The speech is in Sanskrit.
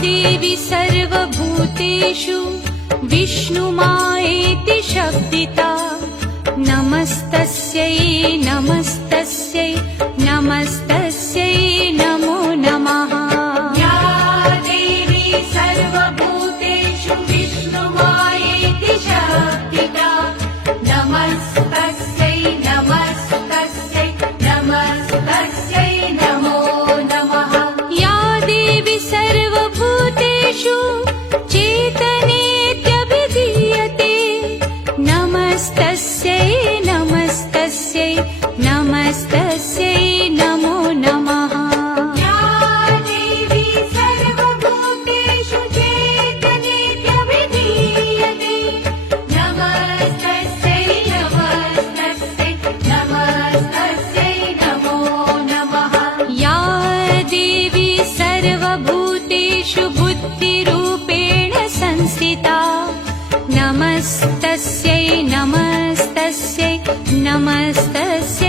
देवी सर्वभूतेषु विष्णुमायेति शब्दिता नमस्तस्यै नमस्तस्यै नमस्तस्यै नमो नमः। या देवी सर्वभूतेषु विष्णुमायेति शब्दिता नमस्तस्यै नमस्तस्यै नमस्तस्यै नमो नमः। या देवी सर्वभूतेषु चेतनेत्यभिधीयते नमस्तस्यै नमस्तस्यै नमस्तस्यै नमो नमः। या देवी सर्वभूतेषु चेतनेत्यभिधीयते नमस्तस्यै नमस्तस्यै नमस्तस्यै नमो नमः। या देवी सर्वभूतेषु बुद्धिरूपेण संस्थिता नमस्तस्यै नमस्तस्यै नमस्तस्यै